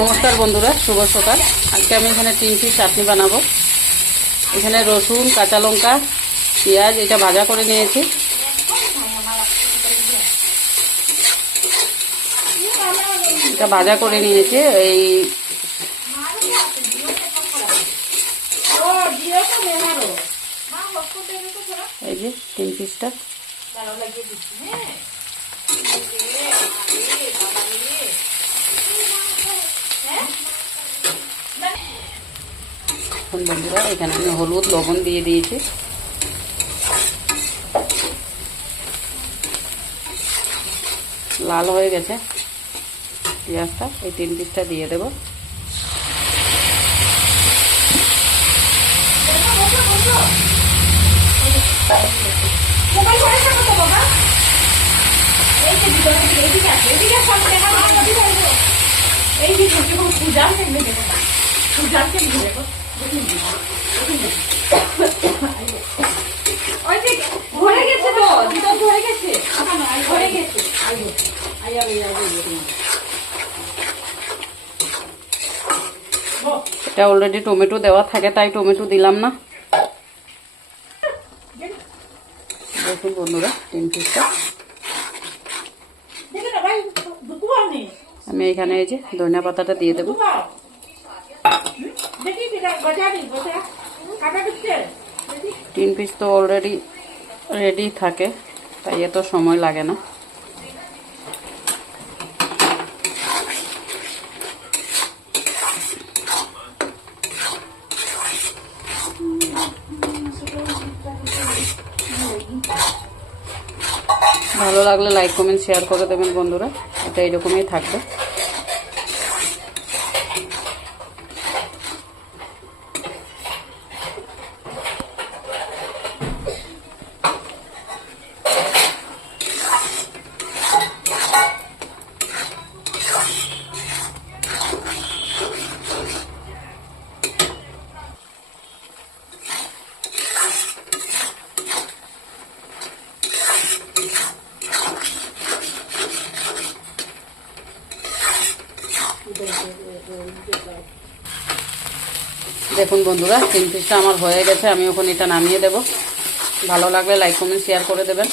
নমস্কার বন্ধুরা, শুভ সকাল। আজকে আমি এখানে 3 পিস চাটনি বানাবো। এখানে রসুন, কাঁচা লঙ্কা, পেঁয়াজ এটা ভাজা করে নিয়েছি। এটা ভাজা করে নিয়েছি। এই যে 3 পিসটা বন্ধুরা, এখানে আমি হলুদ লবণ দিয়ে দিয়েছি। লাল হয়ে গেছে পেঁয়াজটা। এই 3 পিসটা দিয়ে দেব। এটা অলরেডি টমেটো দেওয়া থাকে, তাই টমেটো দিলাম না। দেখুন বন্ধুরা, 3 পিসটা আমি এখানে এই যে ধনিয়া পাতাটা দিয়ে দেবো। 3 পিস তো অলরেডি রেডি থাকে, তাই এত সময় লাগে না। ভালো লাগলে লাইক কমেন্ট শেয়ার করে দেবেন বন্ধুরা। এটা এরকমই থাকবে। দেখুন বন্ধুরা, 3 পিসটা আমার হয়ে গেছে। আমি ওখানে এটা নামিয়ে দেব। ভালো লাগলে লাইক কমেন্ট শেয়ার করে দেবেন।